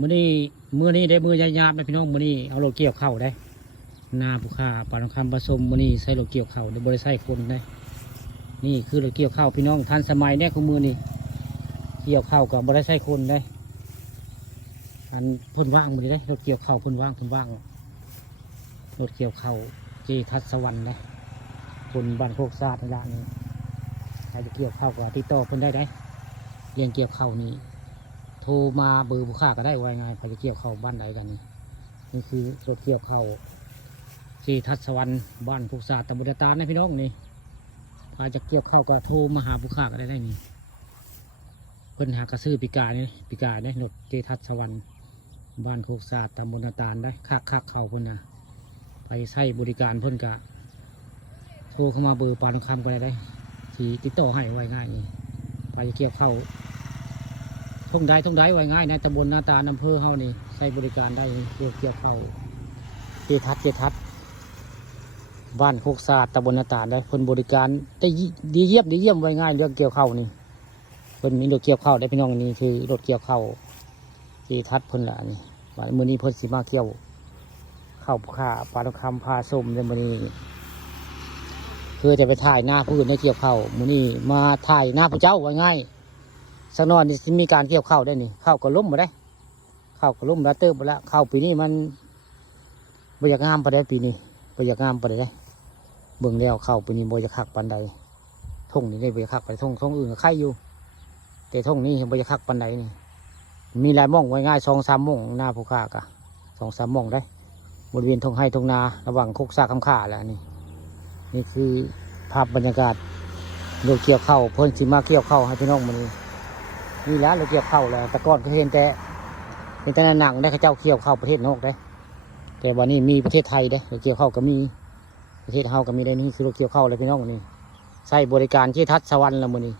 มื้อนี้ได้มื้อยายาไปพี่น้องมื้อนี้เอารถเกี่ยวเข้าได้นาผู้ค้าปานคำผสมมื้อนี้ใส่รถเกี่ยวเข้าได้บ่ได้ใส่คนได้นี่คือรถเกี่ยวเข้าพี่น้องทันสมัยเนี่ยคือมื้อนี้เกี่ยวเข้ากับบ่ได้ใส่คนได้อันเพิ่นว่างมื้อนี้ได้รถเกี่ยวเข้าเพิ่นว่างรถเกี่ยวเข้าเจทัศสวรรค์ได้คนบ้านโคกซาดนี่ล่ะนี่ใครจะเกี่ยวเข้าก็ติดต่อเพิ่นได้เรียนเกี่ยวเข้านี่โทรมาเบอร์ผู้ค้าก็ได้ไว้ไงใครจะเกี่ยวเข้าบ้านใดกันนี่คือรถเกี่ยวเข้าที่ทัศสวรรค์บ้านภูษาตำบลตาลนะพี่น้องนี่ใครจะเกี่ยวเข้าก็โทรมาหาผู้ค้าก็ได้นี่เพิ่นหากระซื้อปีกาเนี่ยรถเจทัศสวรรค์บ้านโคกซาตำบลตาลได้คักเข้าเพิ่นนะไปใช้บริการเพิ่นกะโทรเข้ามาเบอร์ปานคำก็ได้ที่ติดต่อให้ไว้ง่ายนี่ใครจะเกี่ยวเข้าท่งได้ไว้ง่ายในตำบลนาตาอำเภอเฮานี่ใช้บริการได้เกี่ยวเข้าเจทัศบ้านโคกซาตำบลนาตาได้เพิ่นบริการได้ดีเยี่ยมไว้ง่ายเรื่องเกี่ยวเข้านี่เพิ่นมีรถเกี่ยวเข้าได้พี่น้องนี่คือรถเกี่ยวเข้าเจทัศเพิ่นละนี่วันมื้อนี้เพิ่นสิมาเกี่ยวเข้าผ้าปลาคำผ้าส้มในมื้อนี้คือจะไปถ่ายหน้าผู้อื่นได้เกี่ยวเข้ามื้อนี้มาถ่ายหน้าพระเจ้าไว้ง่ายสักหน่อยนี่มีการเกี่ยวข้าวได้นี่ข้าวก็ล้มมาได้ข้าวก็ล้มแล้วเติบไปแล้วข้าวปีนี้มันบริยากงามไปได้ปีนี้บริยากงามไปได้เบิ่งแล้วข้าวปีนี้บริยากคักปันใดท่งนี่ได้บริยากคักไปท่งอื่นก็ไข่อยู่แต่ท่งนี้บริยากคักปันใดนี่มีหลายม่องไว้ง่าย2-3 ม่องหน้าภูเขากะ2-3 ม่องได้บริเวณท่งให้ท่งนาระหว่างโคกซาคำข่าแล้วนี่คือภาพบรรยากาศโดยเกี่ยวข้าวเพิ่นสิมาเกี่ยวข้าวให้พี่น้องมันนี่แล้วเราเกี่ยวเข้าแล้วแต่ก่อนก็เห็นแต่หนังได้ข้าเจ้าเกี่ยวเข้าประเทศนอกได้แต่วันนี้มีประเทศไทยได้เราเกี่ยวเข้าก็มีประเทศเฮาก็มีได้นี่คือเราเกี่ยวเข้าเลยพี่น้องนี่ใช้บริการที่ทัศสวรรค์แล้วมื้อนี้